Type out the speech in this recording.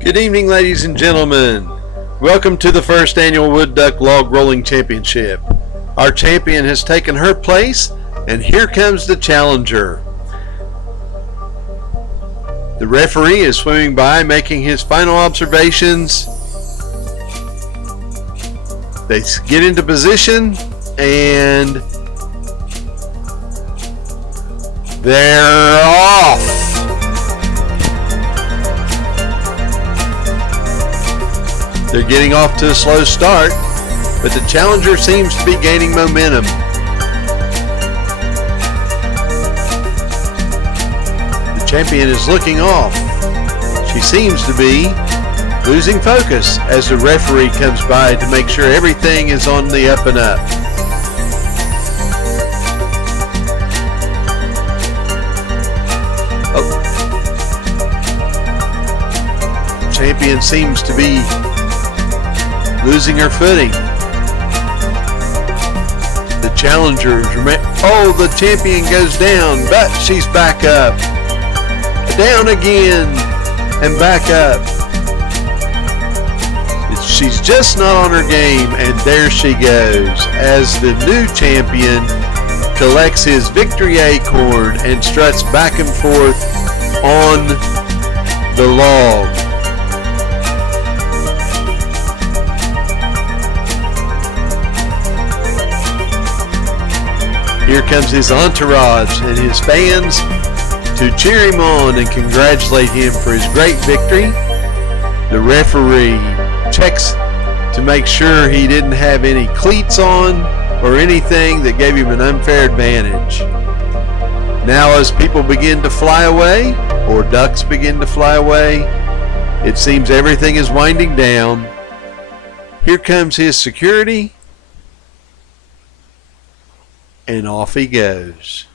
Good evening, ladies and gentlemen. Welcome to the first annual Wood Duck Log Rolling Championship. Our champion has taken her place, and here comes the challenger. The referee is swimming by, making his final observations. They get into position, and they're off. They're getting off to a slow start, but the challenger seems to be gaining momentum. The champion is looking off. She seems to be losing focus as the referee comes by to make sure everything is on the up and up. The champion seems to be losing her footing. The challenger, the champion goes down, but she's back up. Down again and back up. She's just not on her game, and there she goes as the new champion collects his victory acorn and struts back and forth on the log. Here comes his entourage and his fans to cheer him on and congratulate him for his great victory. The referee checks to make sure he didn't have any cleats on or anything that gave him an unfair advantage. Now as people begin to fly away, or ducks begin to fly away, it seems everything is winding down. Here comes his security, and off he goes.